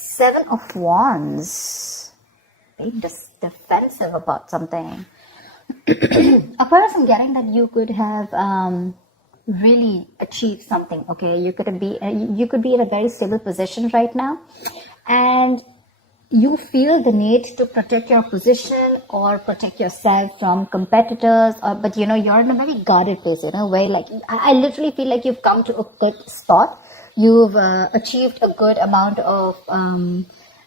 Seven of Wands. Being defensive about something. Aquarius, I'm getting that you could have really achieved something. Okay, you could be in a very stable position right now, and you feel the need to protect your position or protect yourself from competitors, but you're in a very guarded place, where like I literally feel like you've come to a good spot. You've achieved a good amount of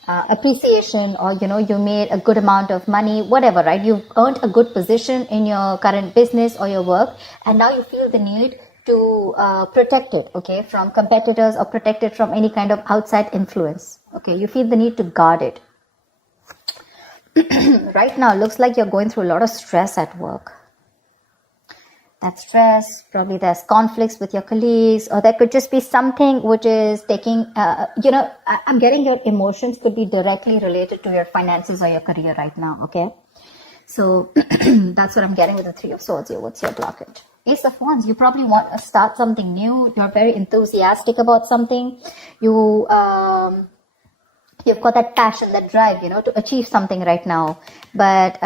appreciation, or you made a good amount of money, whatever, right? You've earned a good position in your current business or your work, and now you feel the need to protect it, okay, from competitors, or protect it from any kind of outside influence. Okay, you feel the need to guard it. Right now, it looks like you're going through a lot of stress at work. That stress, probably there's conflicts with your colleagues, or there could just be something which is taking, I'm getting your emotions could be directly related to your finances or your career right now, okay? So that's what I'm getting with the Three of Swords here. What's your blockage? Ace of Wands, you probably want to start something new. You're very enthusiastic about something. You've got that passion, that drive, to achieve something right now. But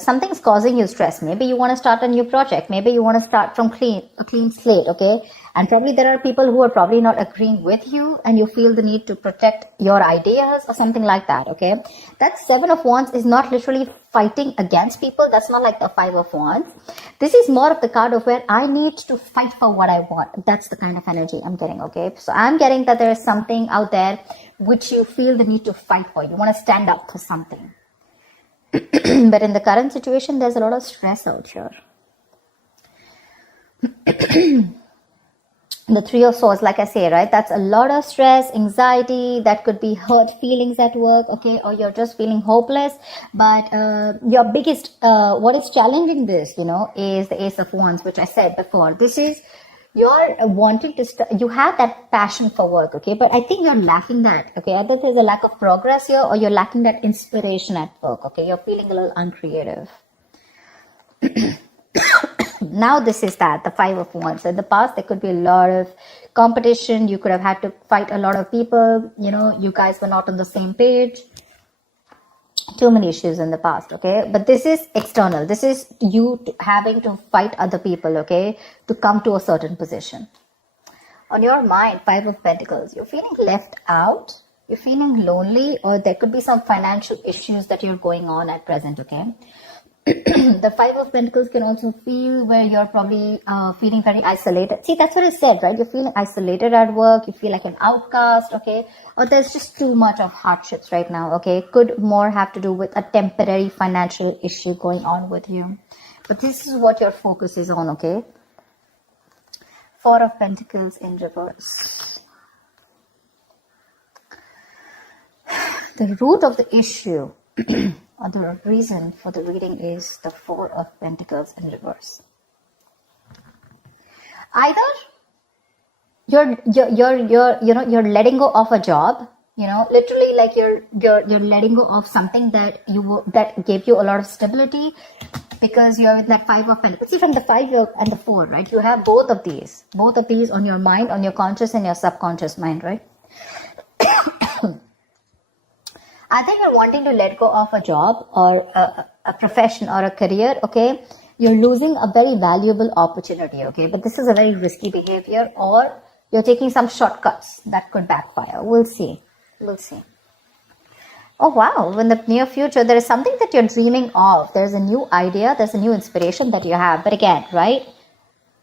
something's causing you stress. Maybe you want to start a new project. Maybe you want to start from a clean slate, okay? And probably there are people who are probably not agreeing with you, and you feel the need to protect your ideas or something like that, okay? That Seven of Wands is not literally fighting against people. That's not like the Five of Wands. This is more of the card of where I need to fight for what I want. That's the kind of energy I'm getting, okay? So I'm getting that there is something out there which you feel the need to fight for. You want to stand up for something. But in the current situation, there's a lot of stress out here. The Three of Swords, like I say, right? That's a lot of stress, anxiety. That could be hurt feelings at work, okay? Or you're just feeling hopeless. But your biggest, what is challenging this, is the Ace of Wands, which I said before. This is, you're wanting to, you have that passion for work, okay? But I think you're lacking that, okay? Either there's a lack of progress here, or you're lacking that inspiration at work, okay? You're feeling a little uncreative. Now this is the Five of Wands. In the past, there could be a lot of competition. You could have had to fight a lot of people. You guys were not on the same page. Too many issues in the past, okay? But this is external. This is you having to fight other people, okay, to come to a certain position. On your mind, Five of Pentacles, you're feeling left out. You're feeling lonely, or there could be some financial issues that you're going on at present, okay? The Five of Pentacles can also feel where you're probably feeling very isolated. See, that's what I said, right? You're feeling isolated at work. You feel like an outcast, okay? Or there's just too much of hardships right now, okay? Could more have to do with a temporary financial issue going on with you. But this is what your focus is on, okay? Four of Pentacles in reverse. The root of the issue or the reason for the reading is the Four of Pentacles in reverse. Either you're letting go of a job, literally like you're letting go of something that that gave you a lot of stability, because you're with that Five of Pentacles. See, from the Five and the Four, right? You have both of these on your mind, on your conscious and your subconscious mind, right? I think you're wanting to let go of a job or a profession or a career, okay? You're losing a very valuable opportunity, okay? But this is a very risky behavior, or you're taking some shortcuts that could backfire. We'll see. Oh, wow. In the near future, there is something that you're dreaming of. There's a new idea. There's a new inspiration that you have. But again, right?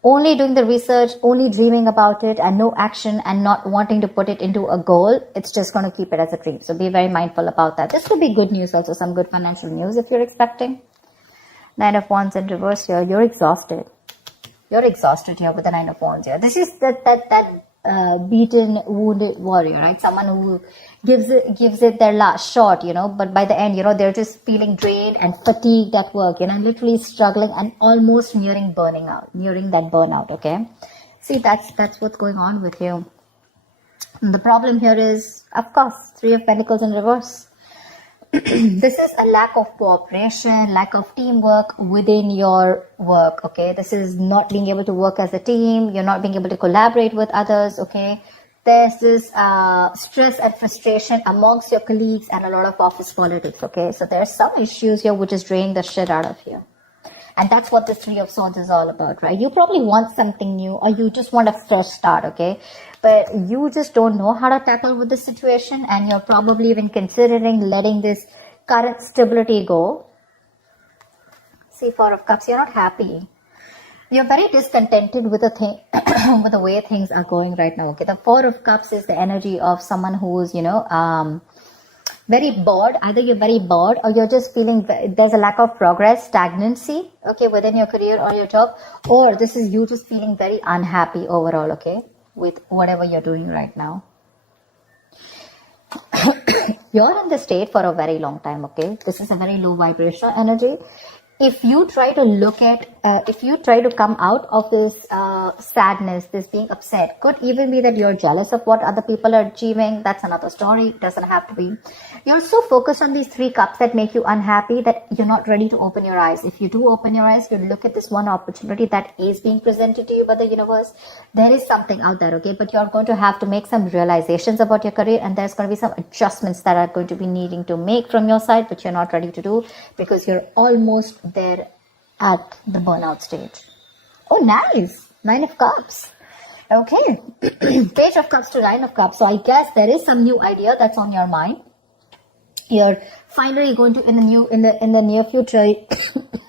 Only doing the research, only dreaming about it, and no action, and not wanting to put it into a goal, it's just going to keep it as a dream. So be very mindful about that. This could be good news also, some good financial news if you're expecting. Nine of Wands in reverse here. You're exhausted. You're exhausted here with the Nine of Wands here. This is that beaten, wounded warrior, right? Someone who gives it their last shot, but by the end, they're just feeling drained and fatigued at work, literally struggling and almost nearing that burnout, okay? See, that's what's going on with you. And the problem here is, of course, Three of Pentacles in reverse. This is a lack of cooperation, lack of teamwork within your work, okay? This is not being able to work as a team. You're not being able to collaborate with others, okay? there's this stress and frustration amongst your colleagues and a lot of office politics, okay? So there's some issues here which is draining the shit out of you. And that's what the Three of Swords is all about, right? You probably want something new, or you just want a fresh start, okay? But you just don't know how to tackle with the situation, and you're probably even considering letting this current stability go. See, Four of Cups, you're not happy. You're very discontented with the with the way things are going right now, okay? The Four of Cups is the energy of someone who's, very bored. Either you're very bored, or you're just feeling there's a lack of progress, stagnancy, okay, within your career or your job, or this is you just feeling very unhappy overall, okay, with whatever you're doing right now. You're in the state for a very long time, okay? This is a very low vibrational energy. If you try to look at, if you try to come out of this sadness, this being upset, could even be that you're jealous of what other people are achieving. That's another story. It doesn't have to be. You're so focused on these 3 cups that make you unhappy that you're not ready to open your eyes. If you do open your eyes, you look at this one opportunity that is being presented to you by the universe. There is something out there, okay? But you're going to have to make some realizations about your career, and there's going to be some adjustments that are going to be needing to make from your side, which you're not ready to do because you're almost there at the burnout stage. Oh, nice. 9 of Cups. Okay. Page of Cups to 9 of Cups. So I guess there is some new idea that's on your mind. You're finally going to, in the near future,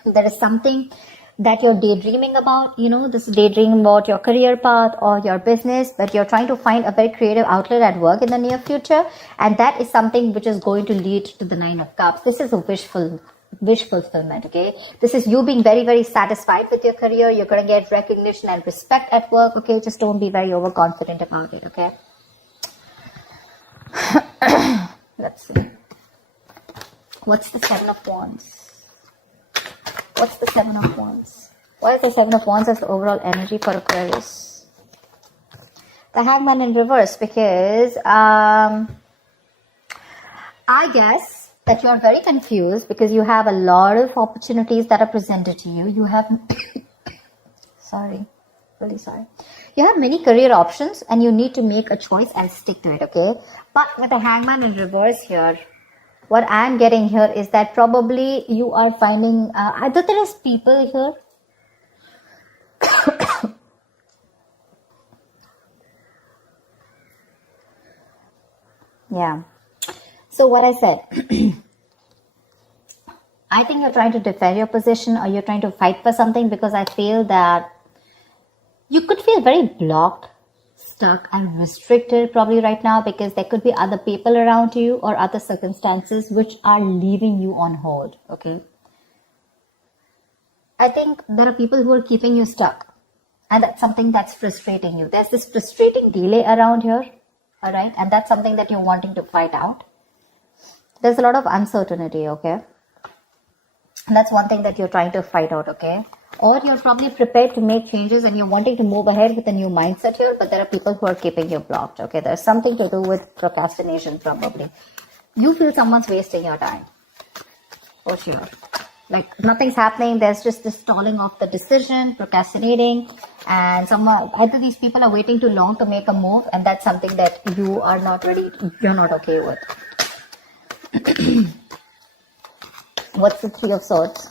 there is something that you're daydreaming about, this is daydreaming about your career path or your business, but you're trying to find a very creative outlet at work in the near future. And that is something which is going to lead to the 9 of Cups. This is a wish fulfillment, okay? This is you being very, very satisfied with your career. You're going to get recognition and respect at work, okay? Just don't be very overconfident about it, okay? Let's see. What's the 7 of Wands? What's the 7 of Wands? Why is the 7 of Wands as the overall energy for Aquarius? The Hangman in reverse, because I guess that you're very confused because you have a lot of opportunities that are presented to you. You have, really sorry. You have many career options and you need to make a choice and stick to it, okay? But with the Hangman in reverse here, what I'm getting here is that probably you are finding, either there is people here. Yeah. So what I said, I think you're trying to defend your position or you're trying to fight for something, because I feel that you could feel very blocked, stuck and restricted probably right now, because there could be other people around you or other circumstances which are leaving you on hold, okay? I think there are people who are keeping you stuck, and that's something that's frustrating you. There's this frustrating delay around here, all right? And that's something that you're wanting to fight out. There's a lot of uncertainty, okay? And that's one thing that you're trying to fight out, okay? Or you're probably prepared to make changes and you're wanting to move ahead with a new mindset here, but there are people who are keeping you blocked, okay? There's something to do with procrastination probably. You feel someone's wasting your time, for sure. Like nothing's happening, there's just this stalling of the decision, procrastinating, and either these people are waiting too long to make a move, and that's something that you are not ready, you're not okay with. What's the Three of Swords?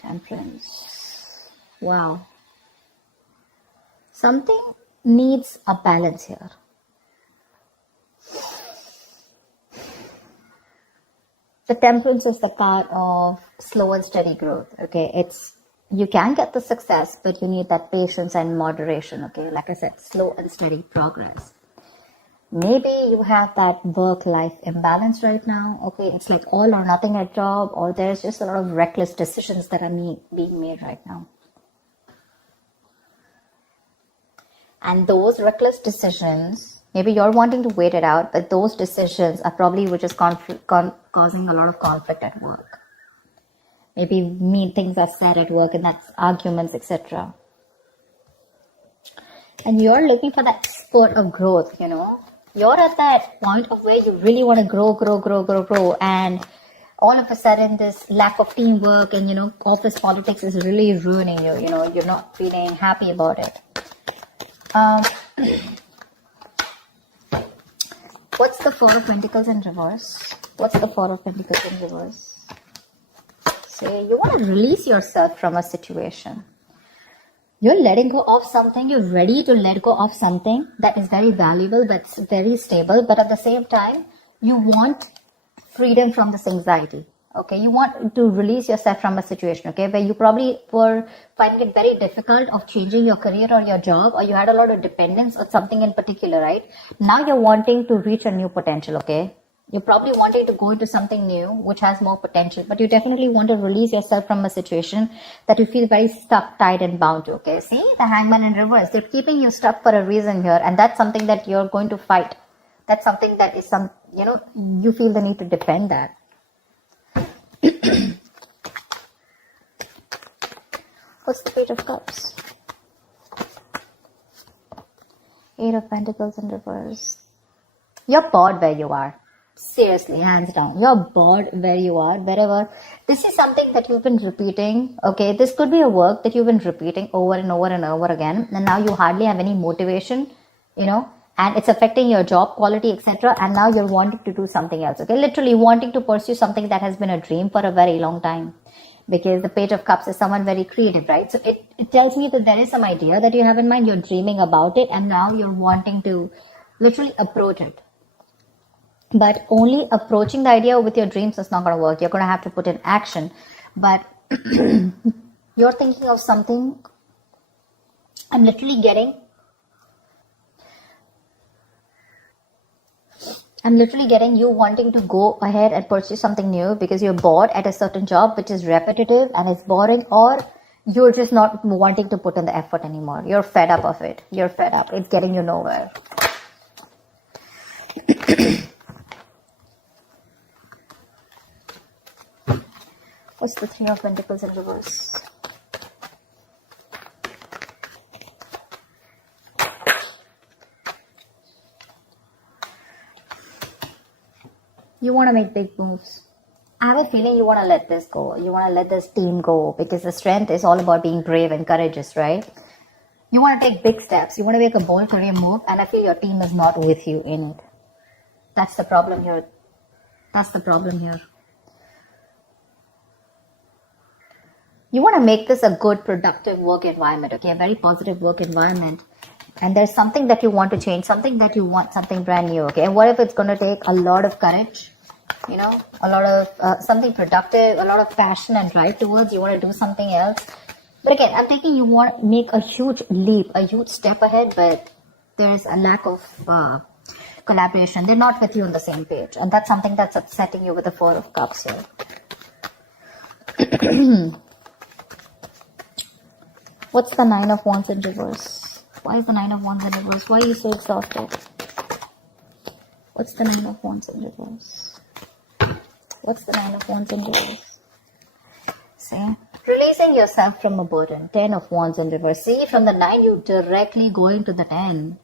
Temperance. Wow. Something needs a balance here. The Temperance is the card of slow and steady growth, okay? You can get the success, but you need that patience and moderation, okay? Like I said, slow and steady progress. Maybe you have that work-life imbalance right now, okay? It's like all or nothing at job, or there's just a lot of reckless decisions that are being made right now. And those reckless decisions, maybe you're wanting to wait it out, but those decisions are probably which is causing a lot of conflict at work. Maybe mean things are said at work and that's arguments, etc. And you're looking for that spurt of growth, You're at that point of where you really want to grow. And all of a sudden this lack of teamwork and, office politics is really ruining you. You're not feeling happy about it. What's the Four of Pentacles in reverse? What's the Four of Pentacles in reverse? Say you want to release yourself from a situation. You're letting go of something. You're ready to let go of something that is very valuable, that's very stable. But at the same time, you want freedom from this anxiety. Okay, you want to release yourself from a situation, okay, where you probably were finding it very difficult of changing your career or your job, or you had a lot of dependence on something in particular, right? Now you're wanting to reach a new potential, okay? You're probably wanting to go into something new, which has more potential, but you definitely want to release yourself from a situation that you feel very stuck, tied, and bound to, okay? See, the Hangman in reverse, they're keeping you stuck for a reason here, and that's something that you're going to fight. That's something that is you feel the need to defend that. What's the Page of Cups? Eight of Pentacles in reverse. You're bored where you are. Seriously, hands down. You're bored where you are, wherever. This is something that you've been repeating. Okay, this could be a work that you've been repeating over and over and over again. And now you hardly have any motivation, and it's affecting your job quality, etc. And now you're wanting to do something else. Okay, literally wanting to pursue something that has been a dream for a very long time. Because the Page of Cups is someone very creative, right? So it tells me that there is some idea that you have in mind, you're dreaming about it, and now you're wanting to literally approach it. But only approaching the idea with your dreams is not going to work. You're going to have to put in action. But you're thinking of something. I'm literally getting you wanting to go ahead and pursue something new because you're bored at a certain job which is repetitive and it's boring, or you're just not wanting to put in the effort anymore. You're fed up of it. You're fed up. It's getting you nowhere. What's the Three of Pentacles in reverse? You want to make big moves. I have a feeling you want to let this go. You want to let this team go because the strength is all about being brave and courageous, right? You want to take big steps. You want to make a bold career move, and I feel your team is not with you in it. That's the problem here. That's the problem here. You want to make this a good, productive work environment, okay? A very positive work environment. And there's something that you want to change, something that you want, something brand new, okay? And what if it's going to take a lot of courage, a lot of something productive, a lot of passion and drive towards, you want to do something else. But again, I'm thinking you want to make a huge leap, a huge step ahead, but there's a lack of collaboration. They're not with you on the same page. And that's something that's upsetting you with the Four of Cups here. What's the Nine of Wands in reverse? Why is the Nine of Wands in reverse? Why are you so exhausted? What's the Nine of Wands in reverse? What's the Nine of Wands in reverse? See? Releasing yourself from a burden. 10 of Wands in reverse. See, from the 9, you directly go into the 10.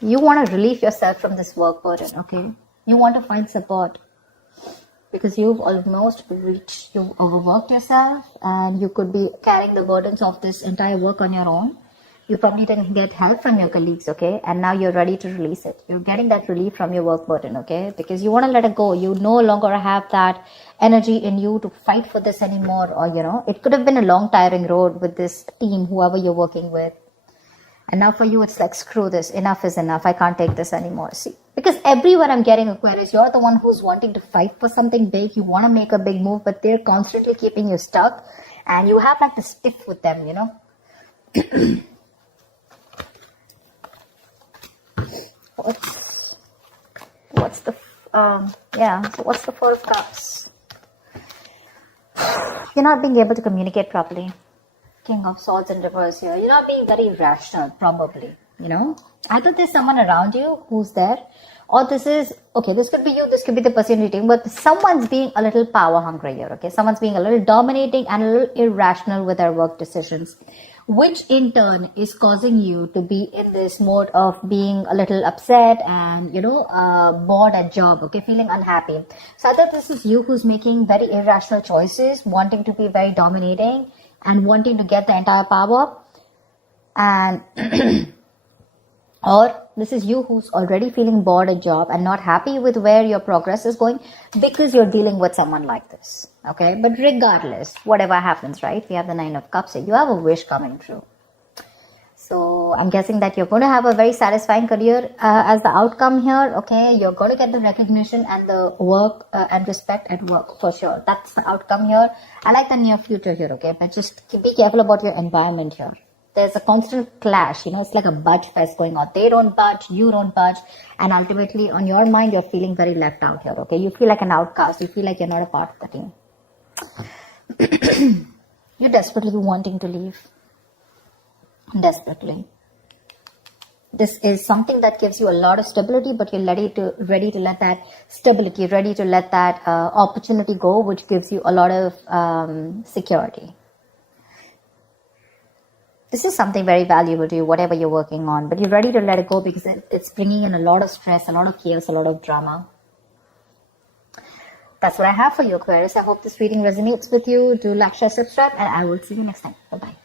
You want to relieve yourself from this work burden, okay? You want to find support. Because you've almost reached, you've overworked yourself, and you could be carrying the burdens of this entire work on your own. You probably didn't get help from your colleagues, okay? And now you're ready to release it. You're getting that relief from your work burden, okay? Because you want to let it go. You no longer have that energy in you to fight for this anymore. Or, it could have been a long, tiring road with this team, whoever you're working with. And now for you, it's like, screw this. Enough is enough. I can't take this anymore. See, because everywhere I'm getting, Aquarius, you're the one who's wanting to fight for something big. You want to make a big move, but they're constantly keeping you stuck. And you have like the stiff with them, What's the Four of Cups? You're not being able to communicate properly. King of Swords in reverse here. You're not being very rational, probably, Either there's someone around you who's there, or this could be you, this could be the person you're dating, but someone's being a little power hungry here, okay? Someone's being a little dominating and a little irrational with their work decisions, which in turn is causing you to be in this mode of being a little upset and, bored at job, okay? Feeling unhappy. So either this is you who's making very irrational choices, wanting to be very dominating, and wanting to get the entire power, And or this is you who's already feeling bored at job and not happy with where your progress is going because you're dealing with someone like this. Okay, but regardless, whatever happens, right? We have the 9 of Cups here. You have a wish coming true. So I'm guessing that you're going to have a very satisfying career as the outcome here. Okay, you're going to get the recognition and the work and respect at work for sure. That's the outcome here. I like the near future here. Okay, but just be careful about your environment here. There's a constant clash, it's like a budge fest going on. They don't budge, you don't budge, and ultimately on your mind you're feeling very left out here. Okay, you feel like an outcast, you feel like you're not a part of the team. You're desperately wanting to leave. Desperately. This is something that gives you a lot of stability, but you're ready to let that stability, ready to let that opportunity go, which gives you a lot of security. This is something very valuable to you, whatever you're working on, but you're ready to let it go because it's bringing in a lot of stress, a lot of chaos, a lot of drama. That's what I have for you, Aquarius. I hope this reading resonates with you. Do like, share, subscribe, and I will see you next time. Bye-bye.